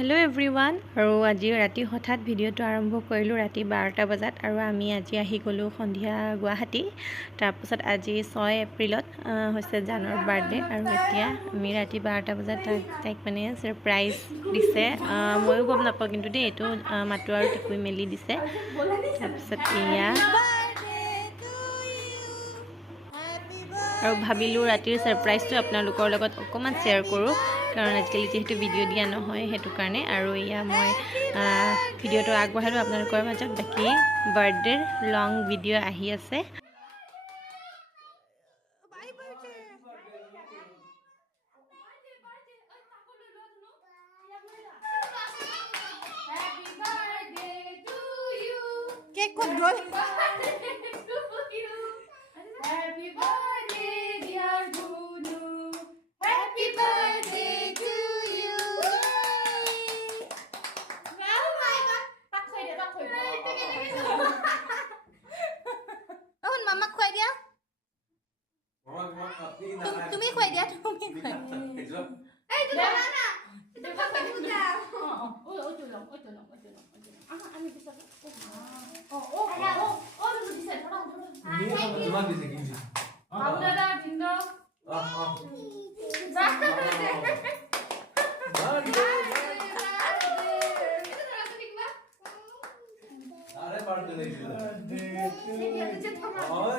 Hello' everyone আৰু আজি ৰাতি হঠাৎ ভিডিঅ'টো আৰম্ভ কৰিলোঁ ৰাতি 12টা বজাত আৰু আমি আজি আহি গ'লোঁ সন্ধিয়া গুৱাহাটী। তাৰপাছত আজি 6 এপ্ৰিলত হৈছে জানৰ বাৰ্থডে আৰু এতিয়া আমি ৰাতি 12টা বজাত তাইক মানে ছাৰপ্ৰাইজ দিছে। ময়ো গম নাপাওঁ কিন্তু দেই, এইটো মাতো আৰু টিকুই মেলি দিছে। তাৰপিছত এয়া আৰু ভাবিলোঁ ৰাতিৰ ছাৰপ্ৰাইজটো আপোনালোকৰ লগত অকণমান শ্বেয়াৰ কৰোঁ, কাৰণ আজিকালি যিহেতু ভিডিঅ' দিয়া নহয় সেইটো কাৰণে। আৰু এয়া মই ভিডিঅ'টো আগবঢ়ালোঁ আপোনালোকৰ মাজত। বাকী বাৰ্থডেৰ লং ভিডিঅ' আহি আছে। কেক ক'ত গ'ল? Happy birthday, dear Gunu. Happy birthday to you. Oh my God. Pak khơi dia. Oh, mama খুৱাই দিয়া। তুমি খুৱাই দিয়া, তুমি খুৱাই। Eh, itu dah mana? Itu pakai muda. Oh, tolong. Ani bisa. Dulu bisa. Tolong. Cuma bisa gini. Udah dah, Dindo. Ada part dari itu. Ini dia, Oh,